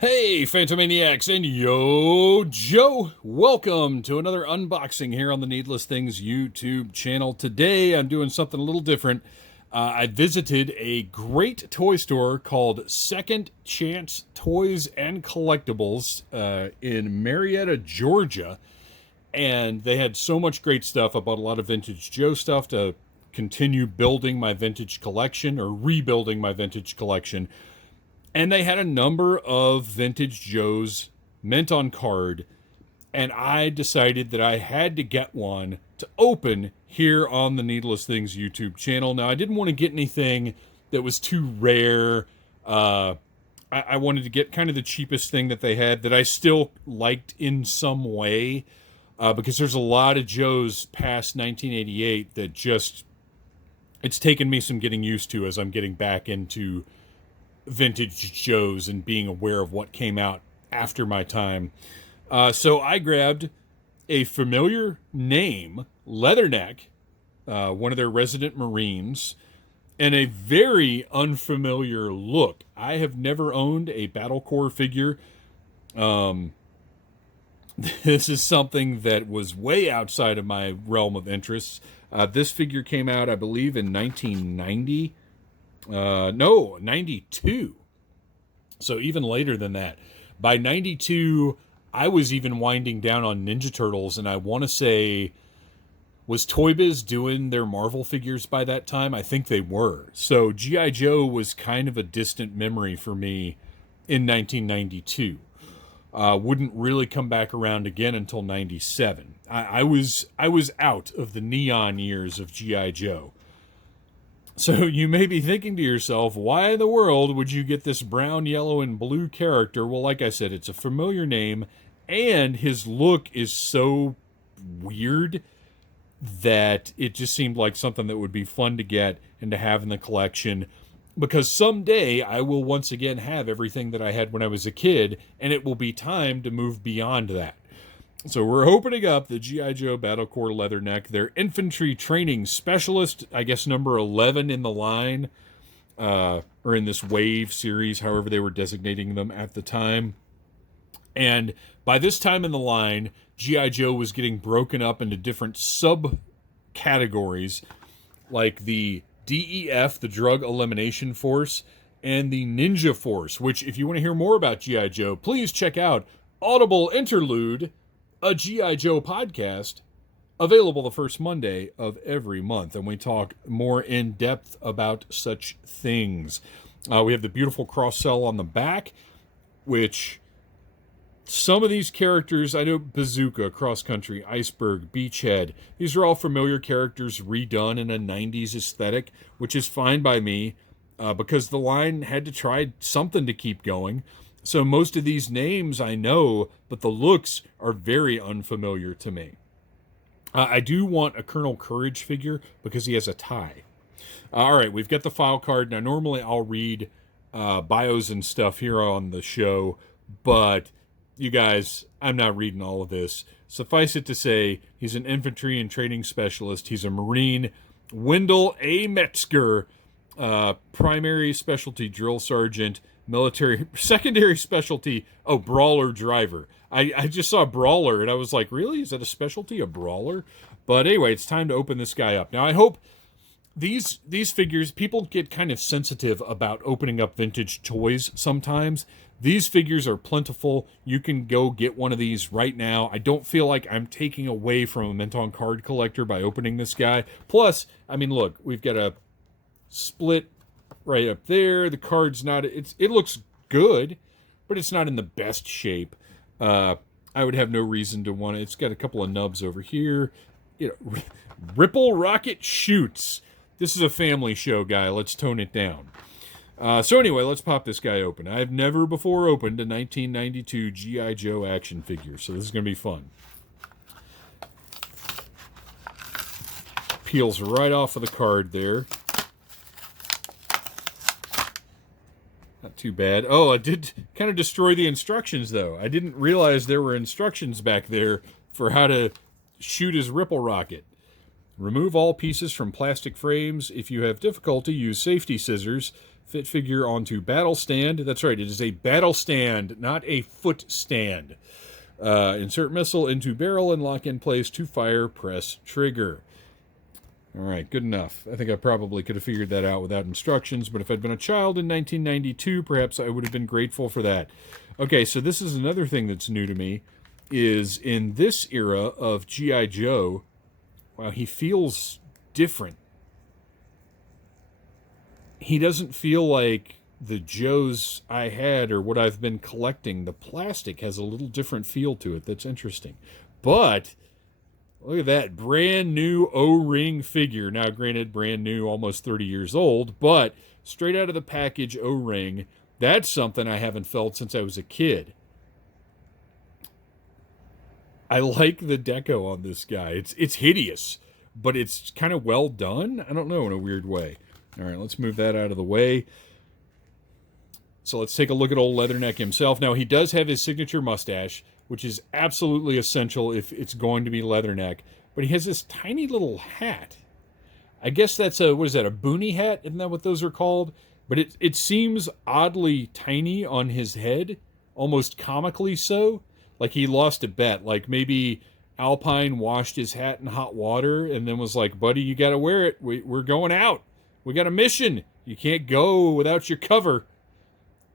Hey, Phantomaniacs and Yo Joe! Welcome to another unboxing here on the Needless Things YouTube channel. Today I'm doing something a little different. I visited a great toy store called Second Chance Toys and Collectibles in Marietta, Georgia. And they had so much great stuff. I bought a lot of Vintage Joe stuff to continue building my vintage collection or rebuilding my vintage collection. And they had a number of Vintage Joes mint on card, and I decided that I had to get one to open here on the Needless Things YouTube channel. Now, I didn't want to get anything that was too rare. I wanted to get kind of the cheapest thing that they had that I still liked in some way, because there's a lot of Joes past 1988 that just, it's taken me some getting used to as I'm getting back into Vintage Joes and being aware of what came out after my time. So I grabbed a familiar name, Leatherneck, one of their resident Marines, and a very unfamiliar look. I have never owned a Battle Corps figure. This is something that was way outside of my realm of interests. This figure came out, I believe, in 1990. No, 92. So even later than that. By 92, I was even winding down on Ninja Turtles, and I want to say, was Toy Biz doing their Marvel figures by that time? I think they were. So G.I. Joe was kind of a distant memory for me in 1992. Wouldn't really come back around again until 97. I was out of the neon years of G.I. Joe. So you may be thinking to yourself, why in the world would you get this brown, yellow, and blue character? Well, like I said, it's a familiar name, and his look is so weird that it just seemed like something that would be fun to get and to have in the collection, because someday I will once again have everything that I had when I was a kid, and it will be time to move beyond that. So we're opening up the G.I. Joe Battle Corps Leatherneck, their infantry training specialist, I guess number 11 in the line, or in this wave series, however they were designating them at the time. And by this time in the line, G.I. Joe was getting broken up into different subcategories, like the DEF, the Drug Elimination Force, and the Ninja Force, which, if you want to hear more about G.I. Joe, please check out Audible Interlude, a G.I. Joe podcast, available the first Monday of every month. And we talk more in depth about such things. We have the beautiful cross-sell on the back, which some of these characters, I know Bazooka, Cross Country, Iceberg, Beachhead, these are all familiar characters redone in a 90s aesthetic, which is fine by me, because the line had to try something to keep going. So most of these names I know, but the looks are very unfamiliar to me. I do want a Colonel Courage figure because he has a tie. All right, we've got the file card. Now, normally I'll read bios and stuff here on the show, but you guys, I'm not reading all of this. Suffice it to say, he's an infantry and training specialist. He's a Marine. Wendell A. Metzger, primary specialty drill sergeant, military secondary specialty, brawler driver. I just saw brawler and I was like, really? Is that a specialty, a brawler? But anyway, it's time to open this guy up. Now, I hope these figures, people get kind of sensitive about opening up vintage toys sometimes. These figures are plentiful. You can go get one of these right now. I don't feel like I'm taking away from a mint on card collector by opening this guy. Plus, I mean, look, we've got a split right up there. The card's not, it looks good, but it's not in the best shape. I would have no reason to want it. It's got a couple of nubs over here. You know, Ripple Rocket Shoots. This is a family show, guy. Let's tone it down. So anyway, let's pop this guy open. I've never before opened a 1992 G.I. Joe action figure, so this is going to be fun. Peels right off of the card there. Not too bad. Oh, I did kind of destroy the instructions, though. I didn't realize there were instructions back there for how to shoot his ripple rocket. Remove all pieces from plastic frames. If you have difficulty, use safety scissors. Fit figure onto battle stand. That's right, it is a battle stand, not a foot stand. Insert missile into barrel and lock in place to fire, press trigger. All right, good enough. I think I probably could have figured that out without instructions, but if I'd been a child in 1992, perhaps I would have been grateful for that. Okay, so this is another thing that's new to me, is in this era of G.I. Joe, wow, he feels different. He doesn't feel like the Joes I had or what I've been collecting. The plastic has a little different feel to it. That's interesting. But look at that brand new O-ring figure. Now, granted, brand new, almost 30 years old, but straight out of the package O-ring. That's something I haven't felt since I was a kid. I like the deco on this guy. It's hideous, but it's kind of well done. I don't know, in a weird way. All right, let's move that out of the way. So let's take a look at old Leatherneck himself. Now, he does have his signature mustache, which is absolutely essential if it's going to be Leatherneck. But he has this tiny little hat. I guess that's a, what is that, a boonie hat? Isn't that what those are called? But it seems oddly tiny on his head, almost comically so. Like he lost a bet. Like maybe Alpine washed his hat in hot water and then was like, buddy, you got to wear it. We're going out. We got a mission. You can't go without your cover.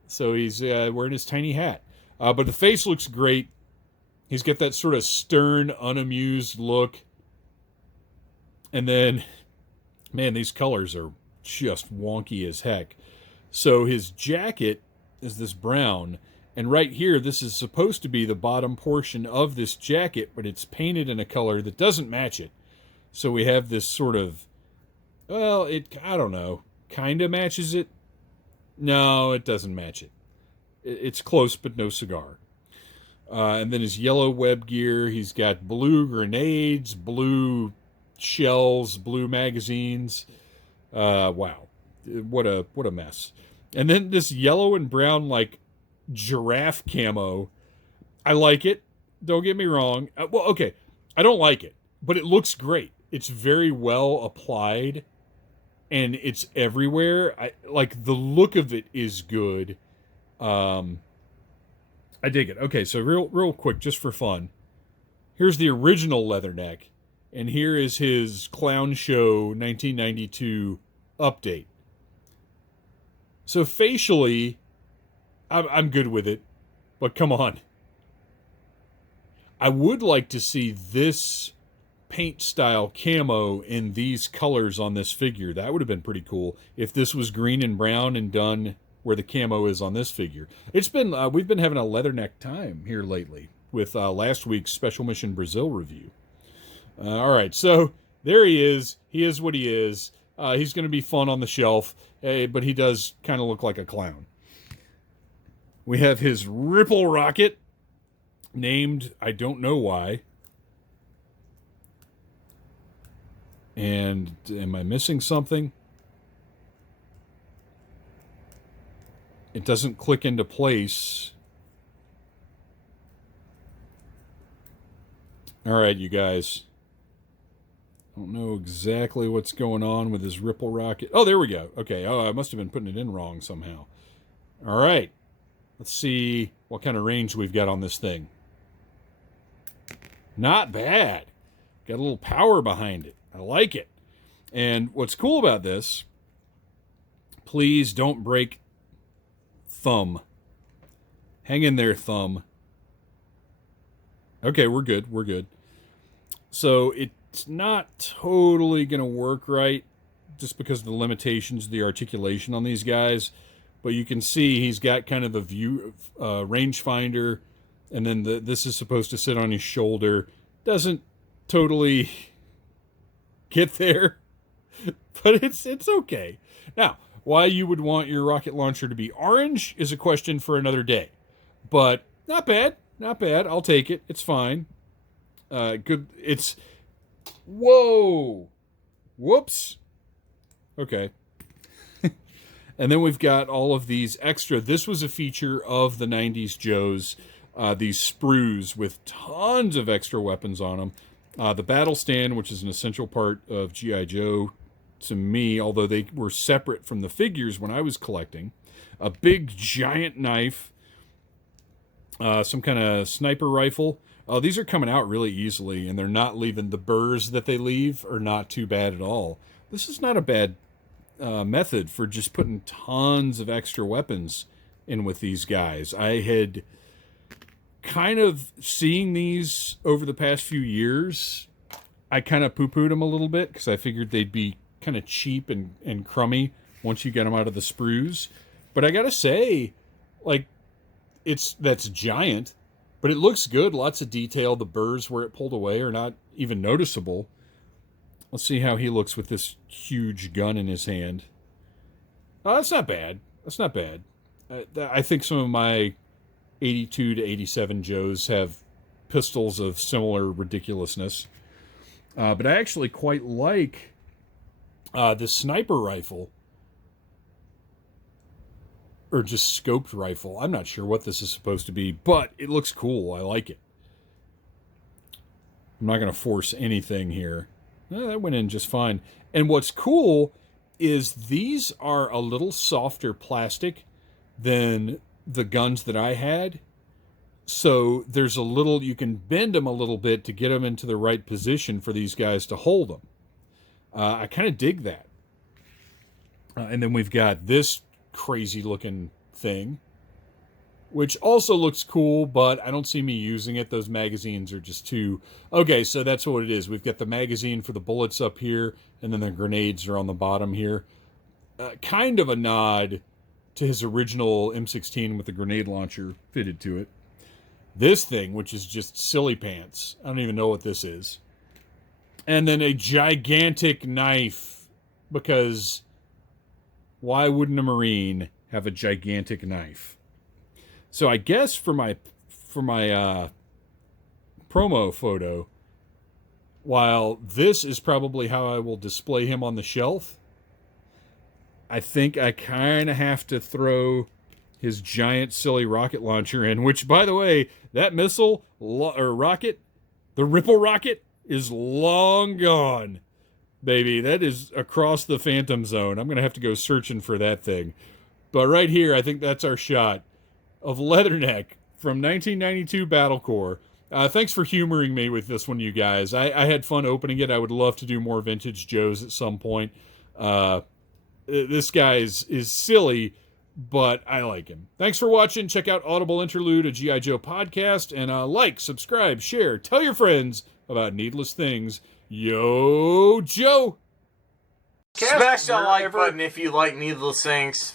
So he's wearing his tiny hat. But the face looks great. He's got that sort of stern, unamused look. And then, man, these colors are just wonky as heck. So his jacket is this brown. And right here, this is supposed to be the bottom portion of this jacket, but it's painted in a color that doesn't match it. So we have this sort of, well, I don't know, kind of matches it. No, it doesn't match it. It's close, but no cigar. And then his yellow web gear. He's got blue grenades, blue shells, blue magazines. Wow, what a mess. And then this yellow and brown like giraffe camo. I like it. Don't get me wrong. Well, okay, I don't like it, but it looks great. It's very well applied. And it's everywhere. Like the look of it is good. I dig it. Okay, so real quick, just for fun. Here's the original Leatherneck, and here is his Clown Show 1992 update. So facially, I'm good with it, but come on. I would like to see this paint style camo in these colors on this figure. That would have been pretty cool if this was green and brown and done where the camo is on this figure. It's been we've been having a Leatherneck time here lately with last week's Special Mission Brazil review. All right, so there he is. He is what he is. He's going to be fun on the shelf, but he does kind of look like a clown. We have his Ripple Rocket, named I don't know why. And am I missing something? It doesn't click into place. All right, you guys. I don't know exactly what's going on with his Ripple Rocket. Oh, there we go. Okay. Oh, I must have been putting it in wrong somehow. All right. Let's see what kind of range we've got on this thing. Not bad. Got a little power behind it. I like it. And what's cool about this, please don't break thumb. Hang in there, thumb. Okay, we're good. We're good. So it's not totally going to work right just because of the limitations of the articulation on these guys. But you can see he's got kind of a view rangefinder, and then this is supposed to sit on his shoulder. Doesn't totally get there, but it's okay. Now, why you would want your rocket launcher to be orange is a question for another day. But not bad, not bad. I'll take it. It's fine. Good. It's whoa, whoops. Okay. And then we've got all of these extra. This was a feature of the 90s Joes. These sprues with tons of extra weapons on them. The battle stand, which is an essential part of G.I. Joe to me, although they were separate from the figures when I was collecting. A big giant knife, some kind of sniper rifle. These are coming out really easily, and they're not leaving, the burrs that they leave are not too bad at all. This is not a bad method for just putting tons of extra weapons in with these guys. I had kind of seeing these over the past few years. I kind of poo-pooed them a little bit because I figured they'd be kind of cheap and crummy once you get them out of the sprues. But I gotta say, like, that's giant, but it looks good. Lots of detail. The burrs where it pulled away are not even noticeable. Let's see how he looks with this huge gun in his hand. Oh, that's not bad. That's not bad. I think some of my 82 to 87 Joes have pistols of similar ridiculousness. But I actually quite like this sniper rifle. Or just scoped rifle. I'm not sure what this is supposed to be, but it looks cool. I like it. I'm not going to force anything here. That went in just fine. And what's cool is these are a little softer plastic than the guns that I had. So there's a little, you can bend them a little bit to get them into the right position for these guys to hold them. I kind of dig that. And then we've got this crazy looking thing, which also looks cool, but I don't see me using it. Those magazines are just too... Okay, so that's what it is. We've got the magazine for the bullets up here, and then the grenades are on the bottom here. Kind of a nod to his original M16 with the grenade launcher fitted to it. This thing, which is just silly pants. I don't even know what this is. And then a gigantic knife, because why wouldn't a Marine have a gigantic knife? So I guess for my promo photo, while this is probably how I will display him on the shelf, I think I kind of have to throw his giant silly rocket launcher in, which, by the way, that missile or rocket, the Ripple rocket, is long gone. Baby, that is across the Phantom Zone. I'm going to have to go searching for that thing. But right here, I think that's our shot of Leatherneck from 1992 Battle Corps. Thanks for humoring me with this one, you guys. I had fun opening it. I would love to do more Vintage Joes at some point. This guy is silly, but I like him. Thanks for watching. Check out Audible Interlude, a G.I. Joe podcast. And like, subscribe, share, tell your friends about needless things. Yo, Joe! Smash that like button if you like needless things.